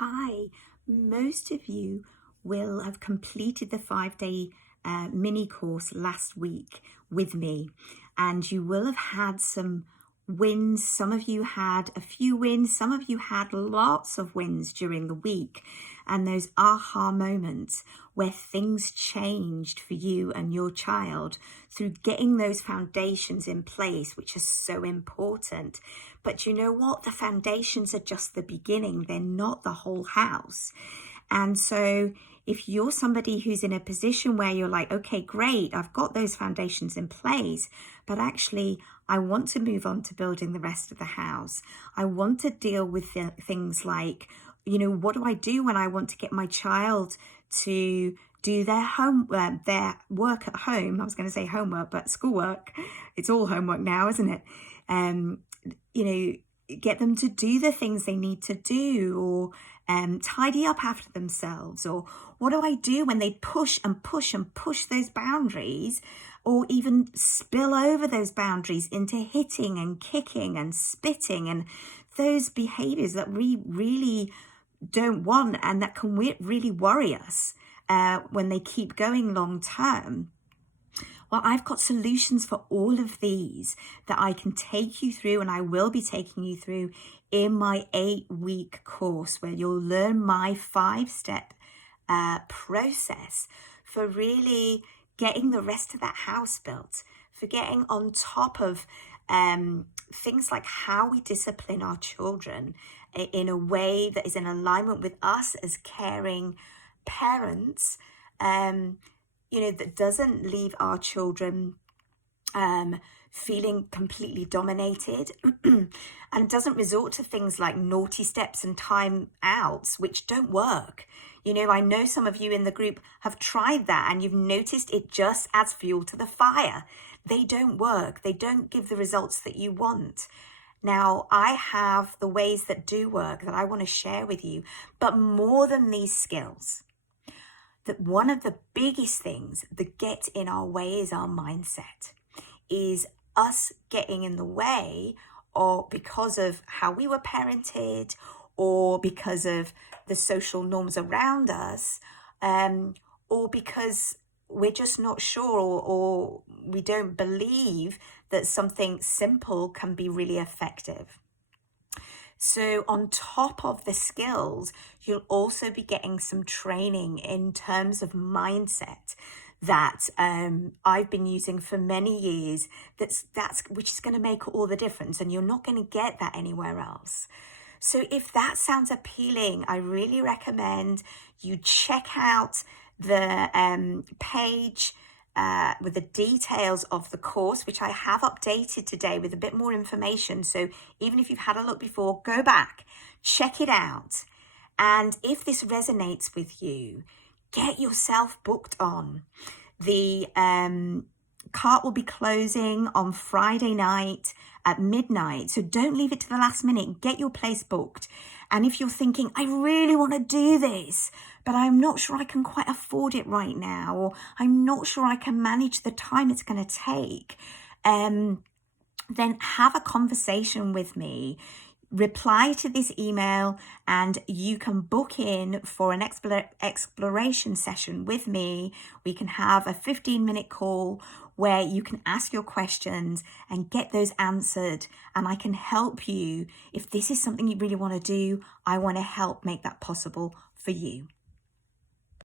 Hi, most of you will have completed the 5-day mini course last week with me, and you will have had some wins. Some of you had a few wins, some of you had lots of wins during the week, and those aha moments where things changed for you and your child through getting those foundations in place, which is so important. But you know what? The foundations are just the beginning, they're not the whole house. And so if you're somebody who's in a position where you're like, okay, great, I've got those foundations in place, but actually I want to move on to building the rest of the house. I want to deal with things like, what do I do when I want to get my child to do their work at home? I was going to say homework, but schoolwork. It's all homework now, isn't it? Get them to do the things they need to do, or tidy up after themselves. Or what do I do when they push and push and push those boundaries, or even spill over those boundaries into hitting and kicking and spitting and those behaviors that we really don't want and that can really worry us when they keep going long term? Well, I've got solutions for all of these that I can take you through, and I will be taking you through in my 8-week course, where you'll learn my 5-step process for really getting the rest of that house built, for getting on top of things like how we discipline our children in a way that is in alignment with us as caring parents, that doesn't leave our children feeling completely dominated and doesn't resort to things like naughty steps and time outs, which don't work. I know some of you in the group have tried that and you've noticed it just adds fuel to the fire. They don't work. They don't give the results that you want. Now, I have the ways that do work that I want to share with you, but more than these skills, that one of the biggest things that get in our way is our mindset, is us getting in the way, or because of how we were parented, or because of the social norms around us, or because we're just not sure, or we don't believe that something simple can be really effective. So on top of the skills, you'll also be getting some training in terms of mindset that I've been using for many years, which is going to make all the difference, and you're not going to get that anywhere else. So if that sounds appealing, I really recommend you check out the page with the details of the course, which I have updated today with a bit more information. So even if you've had a look before, go back, check it out. And if this resonates with you, get yourself booked on. The cart will be closing on Friday night at midnight. So don't leave it to the last minute. Get your place booked. And if you're thinking, I really want to do this, but I'm not sure I can quite afford it right now, or I'm not sure I can manage the time it's going to take, then have a conversation with me. Reply to this email and you can book in for an exploration session with me. We can have a 15-minute call where you can ask your questions and get those answered, and I can help you. If this is something you really want to do, I want to help make that possible for you.